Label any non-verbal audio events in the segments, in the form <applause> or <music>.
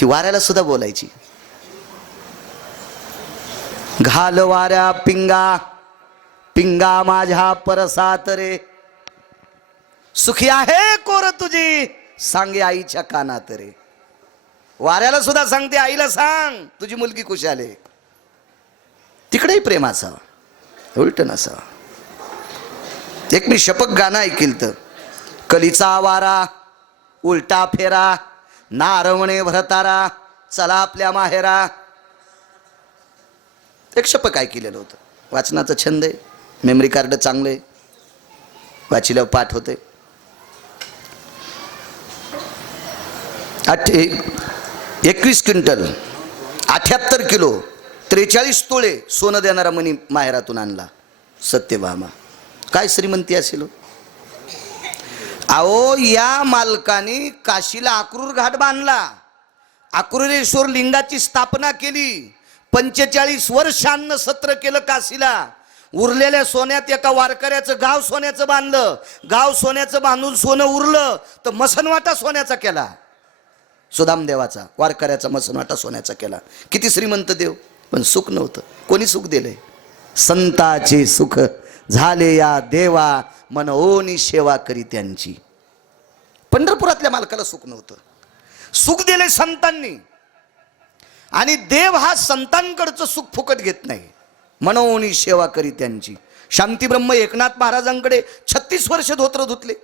ती वाऱ्याला सुद्धा बोलायची. घाल वाऱ्या पिंगा. पिंगा माझ्या परसात रे सुखी आहे कोर तुझी सांगे आईच्या कानात रे वाऱ्याला सुद्धा सांगते आईला सांग तुझी मुलगी खुशाल आहे. तिकडेही प्रेम असावं उलट नसावं एक मी शपक गाणं ऐकील तर. कलीचा वारा उलटा फेरा. नारवणे भरतारा चला आपल्या माहेरा. एक काय केलेलं होतं? वाचनाचं छंद आहे मेमरी कार्ड चांगलं आहे वाचिल्यावर पाठ होते आठ एकवीस क्विंटल अठ्याहत्तर किलो त्रेचाळीस तोळे सोनं देणारा मनी माहेरातून आणला. सत्यभामा. काय श्रीमंती असेल हो? अहो या मालकाने काशीला आक्रूर घाट बांधला. अक्रूरेश्वर लिंगाची स्थापना केली. पंचेचाळीस वर्षांना सत्र केलं काशीला. उरलेल्या सोन्यात एका वारकऱ्याचं गाव सोन्याचं बांधलं. गाव सोन्याचं बांधून सोनं उरलं तर मसनवाटा सोन्याचा केला. सुदाम देवाचा वारकऱ्याचा मसनवाटा सोन्याचा केला. किती श्रीमंत देव. पण सुख नव्हतं. कोणी सुख दिलंय? संताचे सुख झाले या देवा. मनओनी सेवा करी त्यांची. पंढरपुरातल्या मालकाला सुख नव्हतं. सुख दिले संतांनी. आणि देव हा संतांकडचं सुख फुकट घेत नाही. मनोनी सेवा करी त्यांची. शांती ब्रह्म एकनाथ महाराजांकडे छत्तीस वर्ष धोत्र धुतले.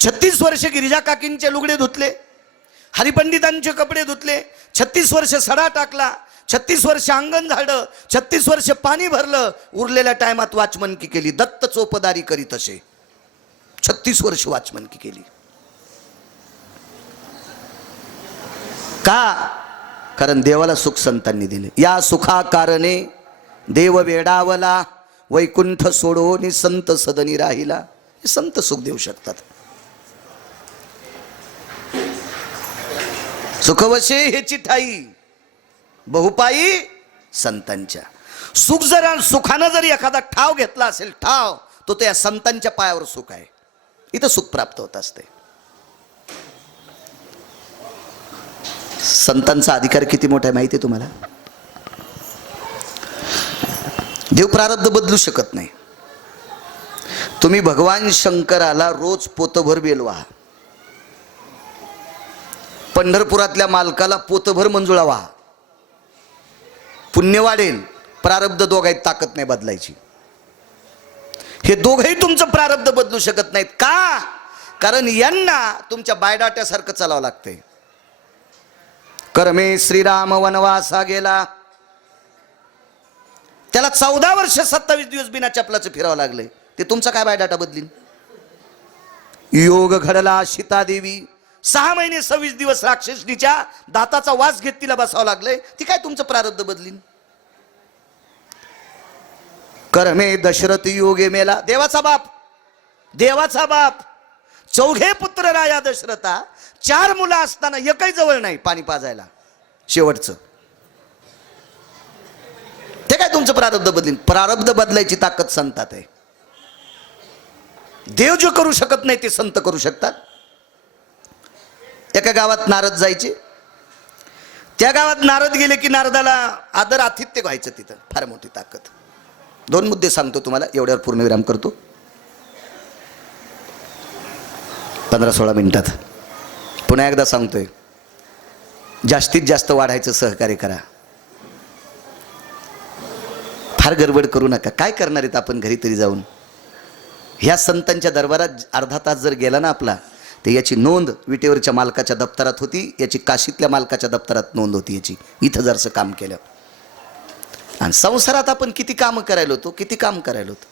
छत्तीस वर्ष गिरिजा काकींचे लुगडे धुतले. हरिपंडितांचे कपडे धुतले. छत्तीस वर्ष सडा टाकला. छत्तीस वर्ष अंगण झाडं छत्तीस वर्ष पाणी भरलं उरलेल्या टायमात वाचमनकी केली. दत्त चोपदारी करीत असे. छत्तीस वर्ष वाचमनकी केली. का? कारण देवाला सुख संतांनी दिले. या सुखा कारणे देव वेडावला वैकुंठ सोडवून संत सदनी राहिला. हे संत सुख देऊ शकतात. सुखवशे हे ठाई बहुपायी संतांच्या. सुख जर सुखानं जरी एखादा ठाव घेतला असेल ठाव तो त्या संतांच्या पायावर सुख आहे. इथं सुख प्राप्त होत असते. संतांचा अधिकार किती मोठा आहे माहिती आहे तुम्हाला? देव प्रारब्ध बदलू शकत नाही. तुम्ही भगवान शंकराला रोज पोतभर बेलवा पंढरपुरातल्या मालकाला पोतभर मंजुळा व्हा पुण्य वाढेल प्रारब्ध दोघांत ताकद नाही बदलायची. हे दोघंही तुमचं प्रारब्ध बदलू शकत नाहीत. का? कारण यांना तुमच्या बायडाट्यासारखं चालावं लागतंय. कर्मे श्रीराम वनवासा गेला. त्याला चौदा वर्ष सत्तावीस दिवस बिना चपलाचं फिरावं लागलंय. ते तुमचा काय बायडाटा बदलीन? योग घडला सीतादेवी सहा महिने सव्वीस दिवस राक्षसनीच्या दाताचा वास घेत तिला बसावं लागलंय. ती काय तुमचं प्रारब्ध बदलीन? कर्मे दशरथ योगे मेला. देवाचा बाप देवाचा बाप. चौघे पुत्र राजा दशरथा. चार मुलं असताना एकही जवळ नाही पाणी पाजायला. शेवटचं. ते काय तुमचं प्रारब्ध बदलीन? प्रारब्ध बदलायची ताकद संतात आहे. देव जो करू शकत नाही ते संत करू शकतात. एका गावात नारद जायचे. त्या गावात नारद गेले की नारदाला आदर आतिथ्य व्हायचं तिथं. फार मोठी ताकद. दोन मुद्दे सांगतो तुम्हाला एवढ्यावर पूर्णविराम करतो. पंधरा सोळा मिनिटात. पुन्हा एकदा सांगतोय जास्तीत जास्त वाढायचं सहकार्य करा. फार गडबड करू नका. काय करणार आहेत आपण घरी तरी जाऊन? ह्या संतांच्या दरबारात अर्धा तास जर गेला ना आपला तर याची नोंद विटेवरच्या मालकाच्या दप्तरात होती याची काशीतल्या मालकाच्या दप्तरात नोंद होती याची. इथं जरसं काम केलं. आणि संसारात आपण किती काम करायला होतो किती काम करायला होतो?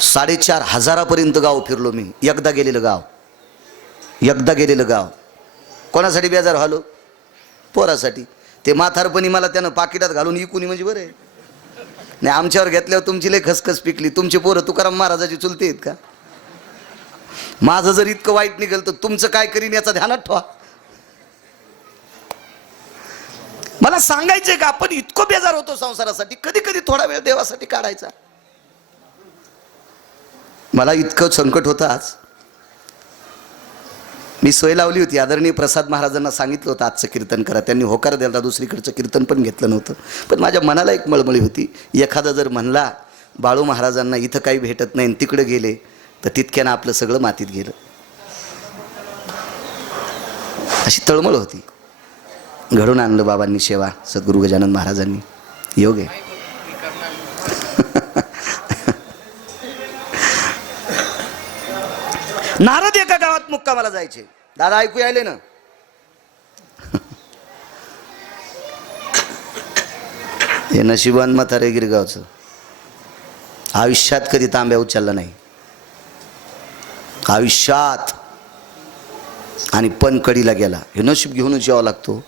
साडेचार हजारापर्यंत गाव फिरलो मी. एकदा गेलेलं गाव. एकदा गेलेलं गाव. कोणासाठी बेजार व्हालो? पोरासाठी. ते म्हातारपणी मला त्यानं पाकिटात घालून इकुनी म्हणजे बरं आहे. नाही आमच्यावर घेतल्यावर तुमची लय खसखस पिकली. तुमचे पोरं तुकाराम महाराजाची चुलते आहेत का? माझं जर इतकं वाईट निघेल तर तुमचं काय करीन याचा ध्यानात ठेवा. मला सांगायचंय का आपण इतकं बेजार होतो संसारासाठी. कधी कधी थोडा वेळ देवासाठी काढायचा. मला इतकं संकट होतं आज. मी सोय लावली होती. आदरणीय प्रसाद महाराजांना सांगितलं होतं आजचं कीर्तन करा. त्यांनी होकार दिला. दुसरीकडचं कीर्तन पण घेतलं नव्हतं. पण माझ्या मनाला एक मळमळी होती. एखादा जर म्हणला बाळू महाराजांना इथं काही भेटत नाही आणि तिकडं गेले तर तितक्यानं आपलं सगळं मातीत गेलं. अशी तळमळ होती. घडून आणलं बाबांनी सेवा. सद्गुरू गजानन महाराजांनी. योग आहे नारद एका गावात मुक्कामाला जायचे. दादा ऐकू यायले ना? हे नशिबान म्हातारे गिरगावचं. आयुष्यात कधी तांब्या उचलला नाही. आयुष्यात. आणि पण कडीला गेला. हे नशीब घेऊनच यावं लागतो.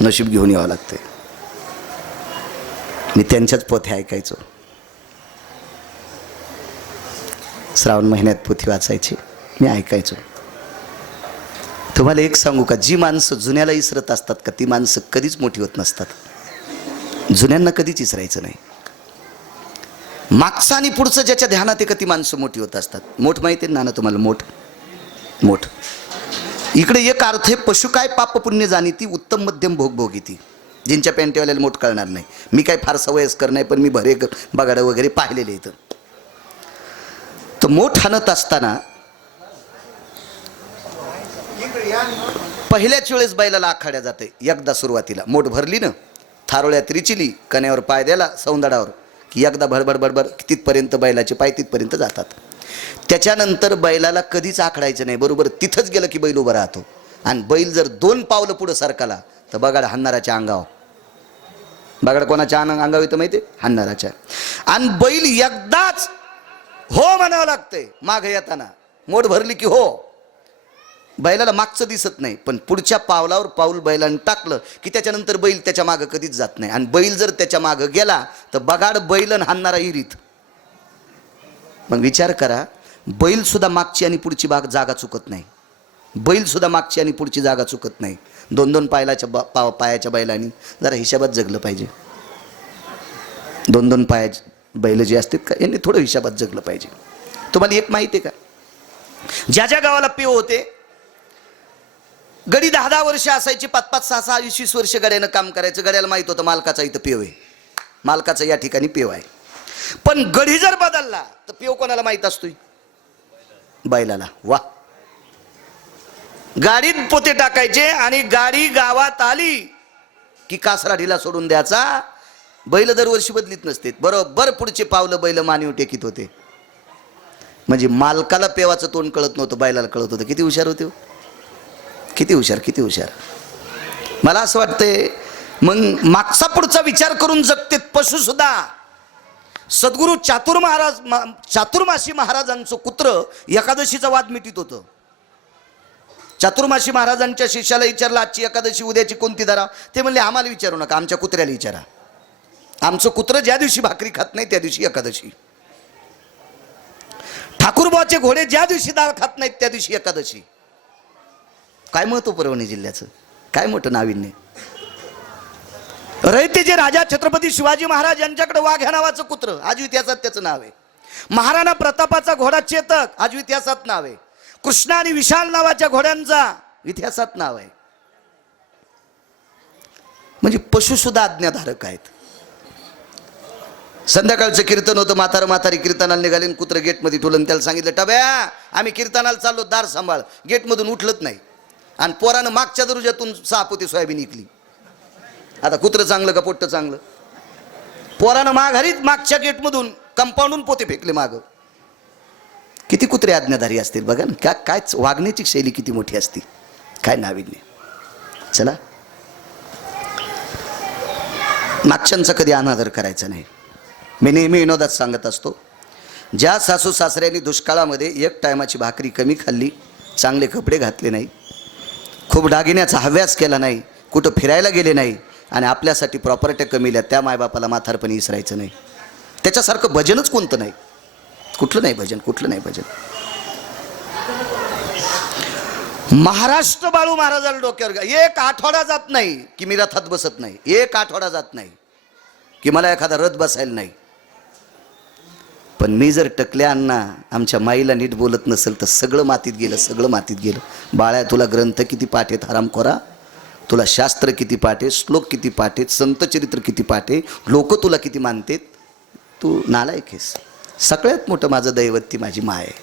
नशीब घेऊन यावं लागते मी त्यांच्याच पोथे ऐकायचो. श्रावण महिन्यात पोथी वाचायची. मी ऐकायचो. तुम्हाला एक सांगू का? जी माणसं जुन्याला इसरत असतात का ती माणसं कधीच मोठी होत नसतात. जुन्यांना कधीच इसरायचं नाही. मागचं आणि पुढचं ज्याच्या ध्यानात आहे का ती माणसं मोठी होत असतात. मोठ माहिती आहे ना तुम्हाला? मोठ. मोठ. इकडे एक अर्थ आहे पशु काय पाप पुण्य जाणी ती उत्तम मध्यम भोग भोगी ती जिंच्या पॅन्टीवाल्याला मोठ कळणार नाही. मी काय फार वयस्कर नाही पण मी भरे बगाडं वगैरे पाहिलेले इथं तर मोठ हाणत असताना पहिल्याच वेळेस बैलाला आखाड्या जाते. एकदा सुरुवातीला. मोठ भरली ना थारोळ्यात रिचिली कण्यावर पाय द्याला सौंदडावर. की एकदा भडबड बडबड तिथपर्यंत बैलाचे पाय तिथपर्यंत जातात. त्याच्यानंतर बैलाला कधीच आखडायचं नाही. बरोबर तिथंच गेलं की बैल उभं राहतो. आणि बैल जर दोन पावलं पुढं सरकाला तर बगाड हाणणाराच्या अंगावर. बगाड कोणाच्या अंग अंगावर येतं माहिती हाणणाराच्या आणि बैल एकदाच हो म्हणावं लागतंय माग येताना. मोठ भरली की हो. बैलाला मागचं दिसत नाही पण पुढच्या पावलावर पाऊल बैलाने टाकलं की त्याच्यानंतर बैल त्याच्या मागं कधीच जात नाही. आणि बैल जर त्याच्या मागं गेला तर बगाड बैलन हाणणारा इरीत मग विचार करा बैल सुद्धा मागची आणि पुढची बाग जागा चुकत नाही. बैल सुद्धा मागची आणि पुढची जागा चुकत नाही. दोन दोन पायलाच्या बा पा पायाच्या बैलांनी जरा हिशोबात जगलं पाहिजे. दोन दोन पायाचे बैल जे असतात का यांनी थोडं हिशाबात जगलं पाहिजे. तुम्हाला एक माहिती आहे का? ज्या ज्या गावाला पिओ होते गडी दहा दहा वर्ष असायची पाच पाच सहा सहा वीस वीस वर्ष गड्यानं काम करायचं. गड्याला माहीत होतं मालकाचा इथं पेव आहे. मालकाचा या ठिकाणी पेव आहे. पण गडी जर बदलला तर पिओ कोणाला माहीत असतोय? बैलाला. वा. गाडीत पोते टाकायचे आणि गाडी गावात आली की कासराडीला सोडून द्यायचा बैल दरवर्षी बदलीत नसते बरोबर पुढचे पावलं बैल मानव टेकीत होते. म्हणजे मालकाला पेवाचं तोंड कळत नव्हतं बैलाला कळत होतं. किती हुशार होते हो? किती हुशार किती हुशार. मला असं वाटतंय मग मागचा पुढचा विचार करून जगते पशुसुद्धा सद्गुरू चातुर महाराज मा- चातुर्मासी महाराजांचं कुत्र एकादशीचा वाद मिटीत होतं. चातुर्माशी महाराजांच्या शिष्याला विचारलं आजची एकादशी उद्याची कोणती धरा? ते म्हणले आम्हाला विचारू नका आमच्या कुत्र्याला विचारा. आमचं कुत्र ज्या दिवशी भाकरी खात नाही त्या दिवशी एकादशी. ठाकूरबाचे घोडे ज्या दिवशी डाळ खात नाहीत त्या दिवशी एकादशी. काय महत्त्व परभणी जिल्ह्याचं? काय मोठं नाविन्य. रयतेचे राजा छत्रपती शिवाजी महाराज यांच्याकडे वाघ ह्या नावाचं कुत्र. आज इतिहासात त्याचं नाव आहे. महाराणा प्रतापाचा घोडा चेतक आज इतिहासात नाव आहे. कृष्णा आणि विशाल नावाच्या घोड्यांचा इतिहासात नाव आहे. म्हणजे पशुसुद्धा आज्ञाधारक आहेत. संध्याकाळचं कीर्तन होतं म्हातारं म्हातारी कीर्तनाला निघाले आणि कुत्र गेटमध्ये ठेवलं त्याला सांगितलं टब्या आम्ही कीर्तनाला चाललो दार सांभाळ. गेटमधून उठलत नाही. आणि पोरानं मागच्या दरुज्यातून सहा पोती सोयाबीन इकली आता कुत्रं चांगलं का पोट्ट चांगलं? पोरानं माघारीत मागच्या गेटमधून कंपाऊंडून पोते फेकले माग. किती कुत्रे आज्ञाधारी असतील बघा ना काय काय वागण्याची शैली किती मोठी असते. काय नाविन्य चला. मागच्यांचा कधी अनादर करायचा नाही. मी नेहमी विनोदात सांगत असतो ज्या सासू सासऱ्यांनी दुष्काळामध्ये एक टायमाची भाकरी कमी खाल्ली चांगले कपडे घातले नाही खूप दागिन्याचा हव्यास केला नाही कुठं फिरायला गेले नाही आणि आपल्यासाठी प्रॉपर्ट्या कमील्या त्या मायबापाला माथारपणी इसरायचं नाही. त्याच्यासारखं भजनच कोणतं नाही. कुठलं नाही भजन कुठलं नाही भजन. महाराष्ट्र बाळू महाराजाला डोक्यावर एक आठवडा जात नाही की मी रथात बसत नाही. एक आठवडा जात नाही की मला एखादा रथ बसायला नाही. पण मी जर टकल्या अण्णा आमच्या माईला नीट बोलत नसेल तर सगळं मातीत गेलं सगळं मातीत गेलं. बाळ्या तुला ग्रंथ किती पाठ आहेत हराम खोरा. तुला शास्त्र किती पाठ? आहे श्लोक किती पाठ? आहेत संतचरित्र किती पाठ? आहे लोक तुला किती मानतेत? तू नालायक आहेस. सगळ्यात मोठं माझं दैवत ती माझी माय आहे.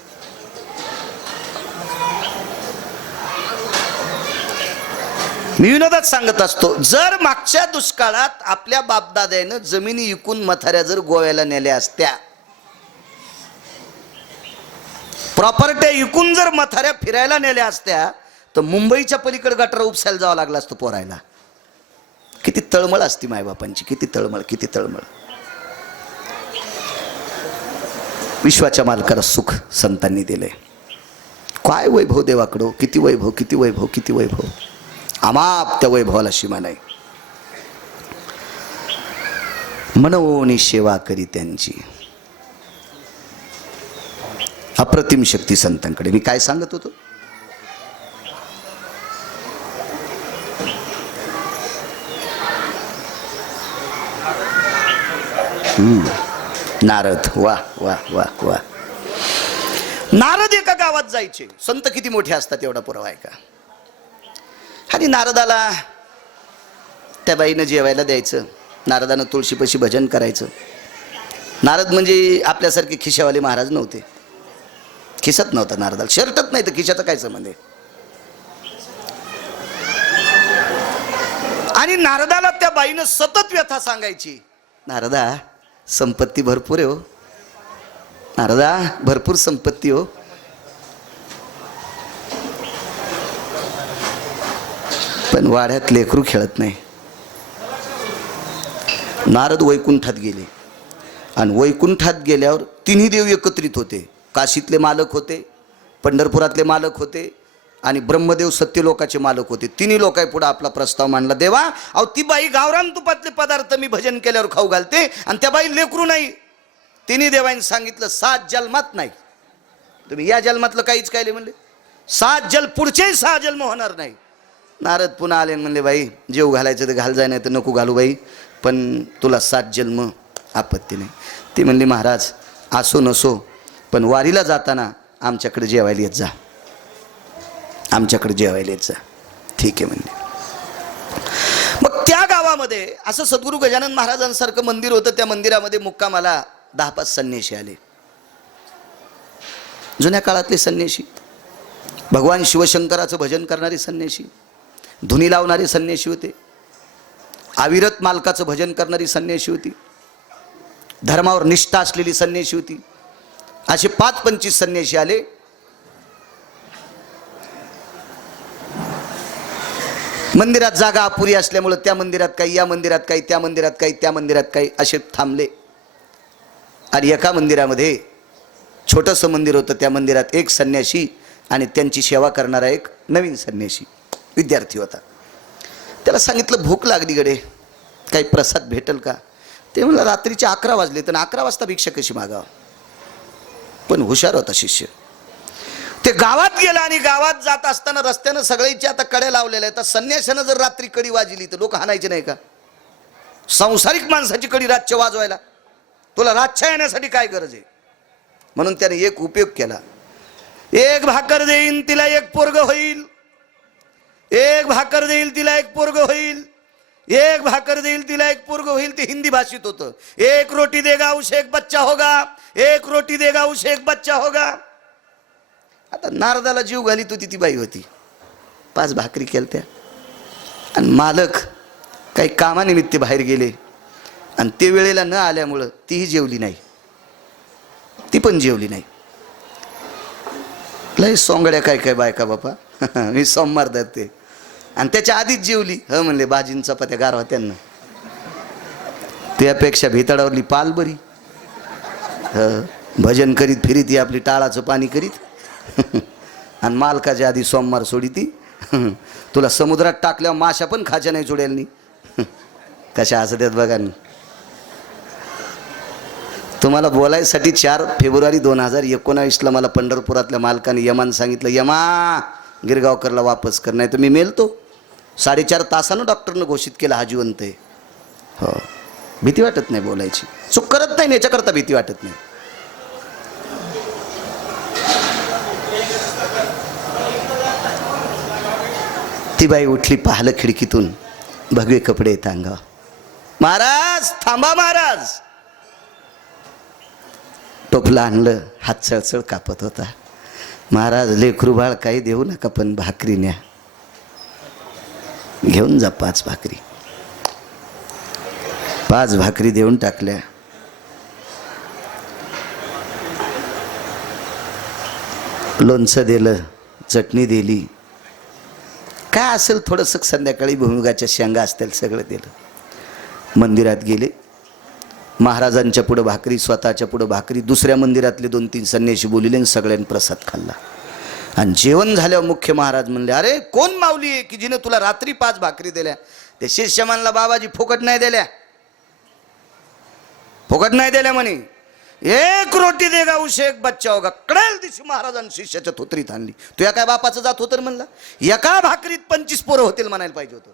मी विनोदात सांगत असतो जर मागच्या दुष्काळात आपल्या बापदाद्यानं जमिनी विकून मथाऱ्या जर गोव्याला नेल्या असत्या प्रॉपर्ट्या विकून जर मथाऱ्या फिरायला नेल्या असत्या तर मुंबईच्या पलीकडे गटर उपसायला जावं लागलं असतं पोरायला. किती तळमळ असती मायबापांची किती तळमळ किती तळमळ. विश्वाच्या मालकाला सुख संतांनी दिले काय वैभव देवाकडं हो? किती वैभव किती वैभव किती वैभव? अमाप त्या वैभवाला सीमा नाही. मनवोनी सेवा करी त्यांची. अप्रतिम शक्ती संतांकडे. मी काय सांगत होतो? नारद वा वा वा वा. नारद एका गावात जायचे. संत किती मोठे असतात एवढा पुरावा आहे का? आणि नारदाला त्या बाईनं जेवायला द्यायचं. नारदानं तुळशीपाशी भजन करायचं. नारद म्हणजे आपल्यासारखे खिशावाले महाराज नव्हते. खिसत नव्हता नारदाला. शर्टच नाही तर खिशाचा काय संबंध आहे? आणि नारदाला त्या बाईनं सतत व्यथा सांगायची. नारदा संपत्ती भरपूर आहे हो. नारदा भरपूर संपत्ती हो. पण वाड्यात लेकरू खेळत नाही. नारद वैकुंठात गेले. आणि वैकुंठात गेल्यावर तिन्ही देव एकत्रित होते. काशीतले मालक होते पंढरपुरातले मालक होते आणि ब्रह्मदेव सत्यलोकाचे मालक होते. तिन्ही लोकांपुढे आपला प्रस्ताव मांडला. देवा अहो ती बाई गावरान तुपातले पदार्थ मी भजन केल्यावर खाऊ घालते आणि त्या बाई लेकरू नाही. तिन्ही देवांनी सांगितलं सात जन्मात नाही. तुम्ही या जन्मातलं काहीच काय म्हणले? सात जल पुढचेही सहा जन्म होणार नाही. नारद पुन्हा आले म्हणले बाई जेव घालायचं तर घाल जाय नाही तर नको घालू बाई पण तुला सात जन्म आपत्ती नाही. ती म्हणली महाराज असो नसो पण वारीला जाताना आमच्याकडे जेवायला येत जा. आमच्याकडे जेवायला येत जा. ठीक आहे म्हणजे. मग त्या गावामध्ये असं सद्गुरू गजानन महाराजांसारखं मंदिर होतं त्या मंदिरामध्ये मुक्कामाला दहा पाच संन्याशी आले. जुन्या काळातले संन्याशी. भगवान शिवशंकराचं भजन करणारे संन्याशी. धुनी लावणारे संन्याशी होते. अविरत मालकाचं भजन करणारी संन्याशी होती. धर्मावर निष्ठा असलेली संन्याशी होती. असे पाच पंचवीस संन्याशी आले. मंदिरात जागा अपुरी असल्यामुळं त्या मंदिरात काही या मंदिरात काही त्या मंदिरात काही त्या मंदिरात काही असे थांबले. आणि एका मंदिरामध्ये छोटंसं मंदिर होतं. त्या मंदिरात एक संन्याशी आणि त्यांची सेवा करणारा एक नवीन संन्याशी विद्यार्थी होता. त्याला सांगितलं भूक लागली गडे काही प्रसाद भेटेल का? ते म्हणलं रात्रीचे अकरा वाजले. तर अकरा वाजता भिक्षा कशी मागावं? पण हुशार होता शिष्य. ते गावात गेलं आणि गावात जात असताना रस्त्यानं सगळ्याचे आता कडे लावलेल्या आहेत. तर संन्याशानं जर रात्री कडी वाजली तर लोक हाणायचे नाही का? सांसारिक माणसाची कडी रातच्या वाजवायला. तुला रातच्या येण्यासाठी काय गरज आहे? म्हणून त्याने एक उपयोग केला. एक भाकर देईन तिला एक पोरग होईल. एक भाकर देईल तिला एक पोरग होईल. एक भाकर देईल तिला एक पूर्ग होईल ते हिंदी भाषेत होतं. एक रोटी देगा उसे एक बच्चा होगा. एक रोटी देगा उसे एक बच्चा होगा. आता नारदाला जीव घालीत होती ती बाई होती. पाच भाकरी केलत्या. आणि मालक काही कामानिमित्त बाहेर गेले. आणि ते वेळेला न आल्यामुळं तीही जेवली नाही. ती पण जेवली नाही. लय सोंगड्या काय काय बायका बापा. <laughs> मी सोमवार धरते आणि त्याच्या आधीच जेवली. ह म्हणले बाजीन चपात्या गारवा त्यांना. त्यापेक्षा भितडावरली पाल बरी. ह भजन करीत फिरीत आपली टाळाचं पाणी करीत. आणि मालकाच्या आधी सोमवार सोडी ती. तुला समुद्रात टाकल्यावर माशा पण खाच्या नाही चुडेलनी कशा असं त्यात बघा तुम्हाला बोलायसाठी चार फेब्रुवारी दोन हजार एकोणावीसला मला पंढरपुरातल्या मालकाने यमान सांगितलं यमा! गिरगावकरला वापस कर नाही तर मी मेलतो. साडेचार तासानं डॉक्टरनं घोषित केलं हा जिवंत आहे. हो. भीती वाटत नाही बोलायची. चूक करत नाही ना याच्याकरता भीती वाटत नाही. ती बाई उठली पाहिलं खिडकीतून. भगवे कपडे येत अंगा महाराज थांबा महाराज. टोपला आणलं हात चळचळ कापत होता. महाराज लेकरू बाळ काही देऊ नका पण भाकरी न्या. घेऊन जा पाच भाकरी. पाच भाकरी देऊन टाकल्या. लोणचं दिलं चटणी दिली. काय असेल थोडंसं संध्याकाळी भूमिकाच्या शेंगा असतील सगळं दिलं. मंदिरात गेले. महाराजांच्या पुढं भाकरी स्वतःच्या पुढं भाकरी दुसऱ्या मंदिरातले दोन तीन संन्याशी बोलिले आणि सगळ्यांनी प्रसाद खाल्ला. आणि जेवण झाल्यावर मुख्य महाराज म्हणले अरे कोण माऊली आहे की जिने तुला रात्री पाच भाकरी दिल्या? ते शिष्य म्हणला बाबाजी फुकट नाही दिल्या. फुकट नाही दिल्या म्हणे. एक रोटी देगा उशे एक बच्चा होगा कळेल दिशी महाराजांनी शिष्याच्या थोतरीत आणली. तू या काय बापाचं जात होतं म्हणला? एका भाकरीत पंचवीस पोरं होतील म्हणायला पाहिजे होतं.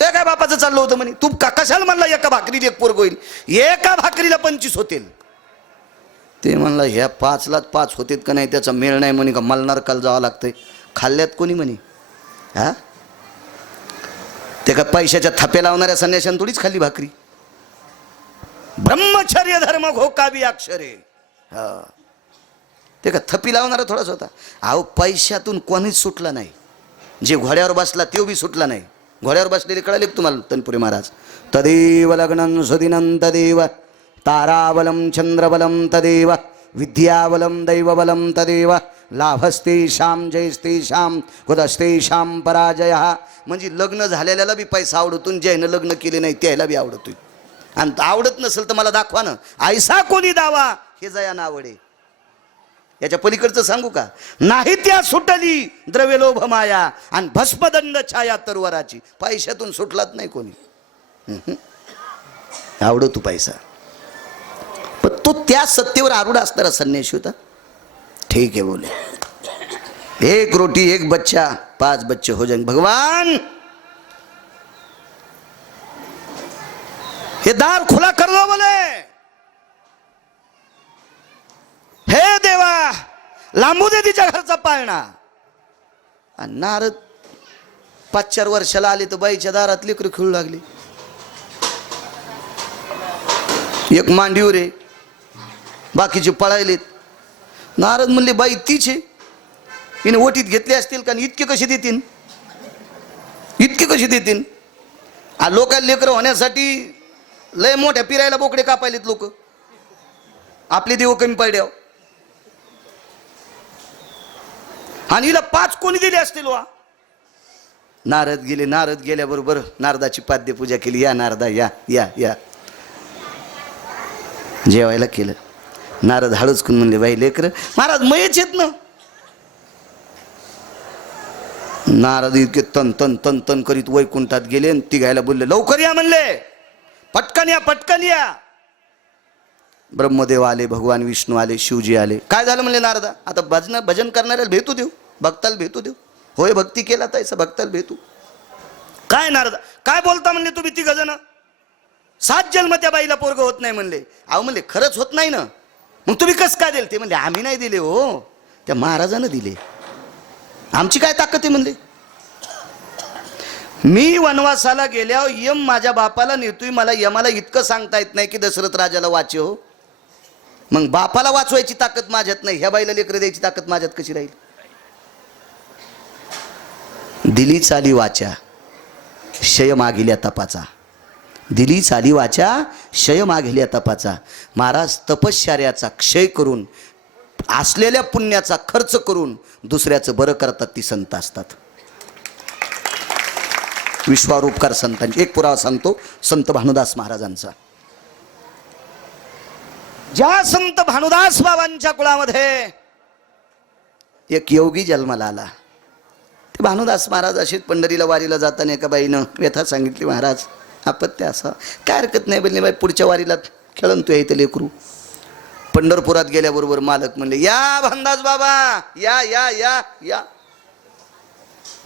ते काय बापाचं चाललं होतं म्हणे? तू का कशाला म्हणला एका भाकरीत एक पोरग होईल? एका भाकरीला पंचवीस होतील. ते म्हणला ह्या पाचलाच पाच होतेत का नाही? त्याचा मेळ नाही म्हणे का? मलनार काल जावं लागतंय. खाल्ल्यात कोणी म्हणे? हा? ते का पैशाच्या थापे लावणाऱ्या संन्याशान थोडीच खाल्ली भाकरी? ब्रह्मचर्य धर्म घोकावी अक्षरे. हा. ते का थपी लावणारा थोडाच होता. अहो पैशातून कोणीच सुटला नाही. जे घोड्यावर बसला तो बी सुटला नाही. घोड्यावर बसलेले कळाले तुम्हाला तनपुरी महाराज? तदेव लग्नं सुदिनं तदेव ताराबलं चंद्रबलम तदेव विद्याबलं दैवबलं तदेव लाभस्तेषां जयस्तेषां कुदस्तेषां पराजय। म्हणजे लग्न झालेल्याला बी पैसा आवडतो ज्यानं लग्न केले नाही त्याला बी आवडतोय. आणि आवडत नसेल तर मला दाखवा ना. ऐसा कोणी दावा? हे जयानं आवडे याच्या पलीकडचं सांगू का? नाही त्या सुटली द्रव्यलोभ माया आणि भस्मदंड छाया तरवराची. पैशातून सुटलात नाही कोणी. हम्म. आवडतो पैसा. पण तो त्या सत्तेवर आरूढ असणारा संन्यासी होता. ठीक आहे बोले. एक रोटी एक बच्चा पाच बच्चे हो जाएंगे भगवान! हे दार खुला कर दो बोले हे देवा लांबू दे तिच्या घरचा पाळणा. आणि नारद पाच चार वर्षाला आले तर बाईच्या दारात लेकरं खेळू लागली. एक मांडीवर रे बाकीचे पळायलेत. नारद म्हणले बाई तीच आहे. हिने ओटीत घेतले असतील कारण इतके कसे देतील इतके कसे देतील आ लोकांना लेकरं होण्यासाठी लय मोठ्या पिरायला बोकडे कापायलेत लोक. आपले देव कमी पडल्यावर. आणि हिला पाच कोणी दिले असतील वा? नारद गेले नारद गेल्याबरोबर नारदाची पाद्यपूजा केली. या नारदा या या या. जेवायला केलं. नारद हळूच करून म्हणले बाई लेकर महाराज मयच येत ना. नारद इतके तन तन तन तन करीत वैकुंठात गेले आणि तिघायला बोलले लवकर या म्हणले. पटकन या पटकन या. ब्रह्मदेव आले भगवान विष्णू आले शिवजी आले. काय झालं म्हणले नारदा? आता भजन भजन करणाऱ्याला भेटू देऊ. भक्ताला भेटू देऊ. होय भक्ती केला तैसा भक्ताला भेटू. काय नारदा? काय बोलता म्हणले तुम्ही ती गजन सात जन्म त्या बाईला पोरग होत नाही म्हणले. अहो म्हणले खरंच होत नाही ना. मग तुम्ही कसं काय दिले ते म्हणले आम्ही नाही दिले हो. त्या महाराजानं दिले. आमची काय ताकद आहे म्हणले? मी वनवासाला गेल्यावर यम माझ्या बापाला नेतोय. मला यमाला इतकं सांगता येत नाही की दशरथ राजाला वाचे हो. मग बापाला वाचवायची ताकद माझ्यात नाही ह्या बाईला लेकरं द्यायची ताकद माझ्यात कशी राहील? दिली चाली वाचा क्षय मागिल्या तपाचा. दिली चाली वाचा क्षय मागिल्या तपाचा. महाराज तपश्चर्याचा क्षय करून असलेल्या पुण्याचा खर्च करून दुसऱ्याचं बरं करतात ती संत असतात. विश्वारूपकार संतांची एक पुरावा सांगतो संत भानुदास महाराजांचा. ज्या संत भानुदास बाबांच्या कुळामध्ये एक योगी जन्माला आला ते भानुदास महाराज अशीच पंढरीला वारीला जाताना एका बाईनं व्यथा सांगितली महाराज आपत्य असा. काय हरकत नाही बोलले बाई पुढच्या वारीला खेळन तू इथे लेकरू. पंढरपुरात गेल्याबरोबर मालक म्हणले या भानदास बाबा या या या या.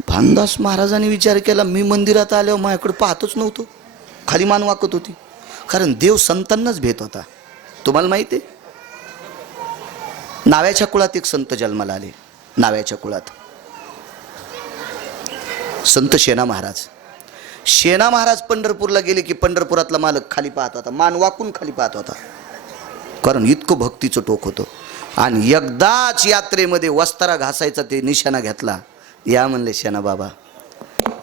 भानदास महाराजांनी विचार केला मी मंदिरात आल्यावर माझ्याकडे पाहतच नव्हतो. खाली मान वाकत होती. कारण देव संतांनाच भेट होता. तुम्हाला माहिती आहे? नाव्याच्या कुळात एक संत जन्माला आले. नाव्याच्या कुळात. संत शेना महाराज. शेना महाराज पंढरपूरला गेले की पंढरपुरातला मालक खाली पाहत होता. मान वाकून खाली पाहत होता. कारण इतकं भक्तीचं टोक होतं. आणि एकदाच यात्रेमध्ये वस्तारा घासायचा ते निशाणा घेतला. या म्हणले शेना बाबा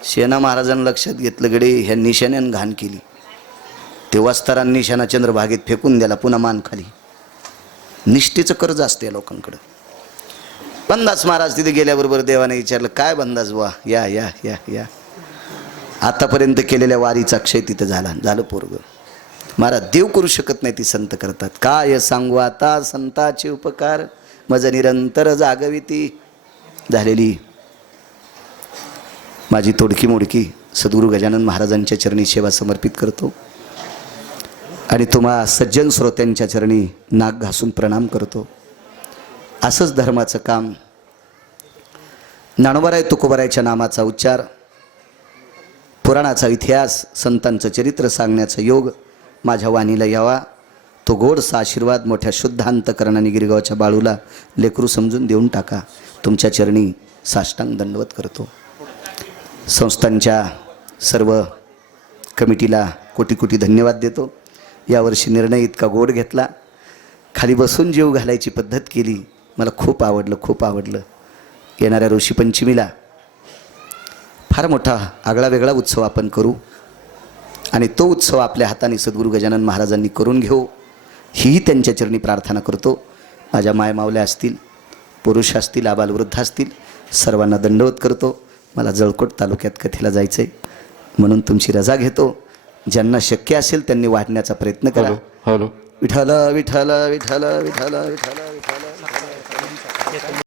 शेना महाराजांनी लक्षात घेतलं गडे ह्या निशाण्यानं घाण केली. ते वस्तारा निशाणा फेकून दिला पुन्हा मान खाली. निष्ठेचं कर्ज असते या लोकांकडं. बंदास महाराज तिथे गेल्याबरोबर देवाने विचारलं काय बंदास बुवा? या या या या. आतापर्यंत केलेल्या वारीचा क्षय तिथं झाला झालं पोरग. महाराज देव करू शकत नाही ती संत करतात. काय सांगू आता? संताचे उपकार मज निरंतर जागविती झालेली. माझी तोडकी मोडकी सद्गुरू गजानन महाराजांच्या चरणी सेवा समर्पित करतो. आणि तुम्हा सज्जन श्रोत्यांच्या चरणी नाक घासून प्रणाम करतो. असंच धर्माचं काम. ज्ञानोबाराय तुकोबारायच्या नामाचा उच्चार. पुराणाचा इतिहास संतांचं चरित्र सांगण्याचा योग माझ्या वाणीला यावा. तो गोडसा आशीर्वाद मोठ्या शुद्धांतकरणाने गिरगावच्या बाळूला लेकरू समजून देऊन टाका. तुमच्या चरणी साष्टांग दंडवत करतो. संस्थांच्या सर्व कमिटीला कोटी कोटी धन्यवाद देतो. यावर्षी निर्णय इतका गोड घेतला. खाली बसून जीव घालायची पद्धत केली. मला खूप आवडलं खूप आवडलं. येणाऱ्या ऋषीपंचमीला फार मोठा आगळा वेगळा उत्सव आपण करू. आणि तो उत्सव आपल्या हाताने सद्गुरू गजानन महाराजांनी करून घेऊ. हीही त्यांच्या चरणी प्रार्थना करतो. माझ्या मायमावल्या असतील पुरुष असतील आबालवृद्ध असतील सर्वांना दंडवत करतो. मला जळकोट तालुक्यात कथेला जायचं आहे म्हणून तुमची रजा घेतो. ज्यांना शक्य असेल त्यांनी वाढण्याचा प्रयत्न करा. Hello hello. विठाला विठाला विठाला विठाला विठाला विठाला